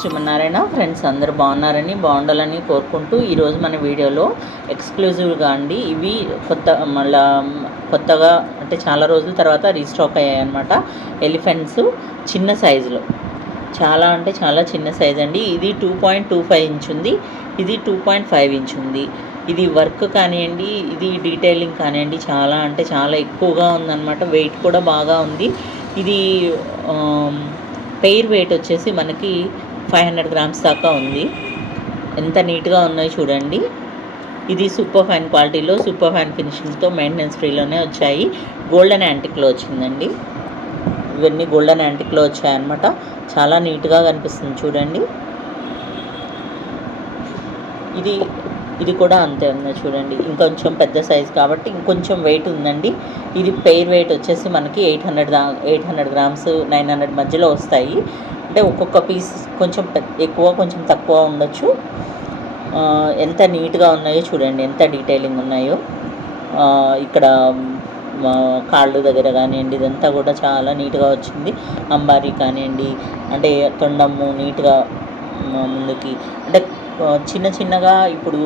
Srimannarayana. Friends అందరూ బాగుండాలని కోరుకుంటూ ఈరోజు మన వీడియోలో ఎక్స్క్లూజివ్గా అండి ఇవి కొత్తగా అంటే చాలా రోజుల తర్వాత రీస్టాక్ అయ్యాయి అన్నమాట. ఎలిఫెంట్స్ చిన్న సైజులో, చాలా అంటే చాలా చిన్న సైజ్ అండి. ఇది 2.25 ఇంచ్ ఉంది, ఇది 2.5 ఇంచ్ ఉంది. ఇది వర్క్ కానివ్వండి, ఇది డీటెయిలింగ్ కానివ్వండి, చాలా అంటే చాలా ఎక్కువగా ఉందన్నమాట. వెయిట్ కూడా బాగా ఉంది. ఇది పెయిర్ వెయిట్ వచ్చేసి మనకి 500 గ్రామ్స్ దాకా ఉంది. ఎంత నీట్గా ఉన్నాయో చూడండి. ఇది సూపర్ ఫైన్ క్వాలిటీలో, సూపర్ ఫైన్ ఫినిషింగ్తో, మెయింటెనెన్స్ ఫ్రీలోనే వచ్చాయి. గోల్డెన్ యాంటిక్లో వచ్చిందండి. ఇవన్నీ గోల్డెన్ యాంటిక్లో వచ్చాయన్నమాట. చాలా నీట్గా కనిపిస్తుంది చూడండి. ఇది కూడా అంతే ఉంది చూడండి. ఇంకొంచెం పెద్ద సైజ్ కాబట్టి ఇంకొంచెం వెయిట్ ఉందండి. ఇది పెయిర్ వెయిట్ వచ్చేసి మనకి 800 గ్రామ్స్ 900 మధ్యలో వస్తాయి. అంటే ఒక్కొక్క పీస్ కొంచెం ఎక్కువ కొంచెం తక్కువ ఉండొచ్చు. ఎంత నీట్గా ఉన్నాయో చూడండి, ఎంత డీటెయిలింగ్ ఉన్నాయో. ఇక్కడ కాళ్ళు దగ్గర కానివ్వండి, ఇదంతా కూడా చాలా నీట్గా వచ్చింది. అంబారీ కానివ్వండి, అంటే తొండము నీట్గా ముందుకి, అంటే చిన్నగా ఇప్పుడు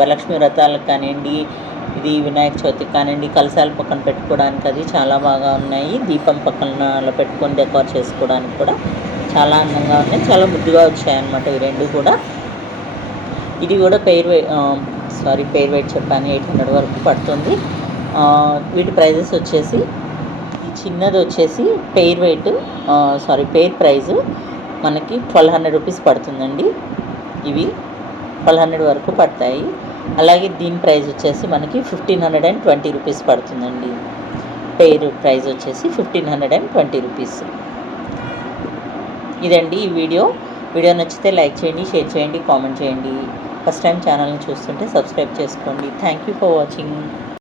వరలక్ష్మి వ్రతాలకు కానివ్వండి, ఇది వినాయక చవితికి కానివ్వండి, కలశాల పక్కన పెట్టుకోవడానికి అది చాలా బాగా ఉన్నాయి. దీపం పక్కన పెట్టుకొని డెకోర్ చేసుకోవడానికి కూడా చాలా అందంగా ఉన్నాయి. చాలా ముద్దుగా వచ్చాయన్నమాట ఈ రెండు కూడా. ఇది కూడా పెయిర్ వెయిట్ చెప్పాను, 800 వరకు పడుతుంది. వీటి ప్రైజెస్ వచ్చేసి, ఈ చిన్నది వచ్చేసి పెయిర్ ప్రైజు మనకి 1200 రూపీస్ పడుతుందండి. ఇవి 1200 వరకు పడతాయి. అలాగే దీని ప్రైస్ వచ్చేసి మనకి 1520 రూపీస్ పడుతుందండి. పెయిర్ ప్రైస్ వచ్చేసి 1520 రూపీస్. ఇదండి ఈ వీడియో నచ్చితే లైక్ చేయండి, షేర్ చేయండి, కామెంట్ చేయండి. ఫస్ట్ టైం ఛానల్ని చూస్తుంటే సబ్స్క్రైబ్ చేసుకోండి. Thank you for watching.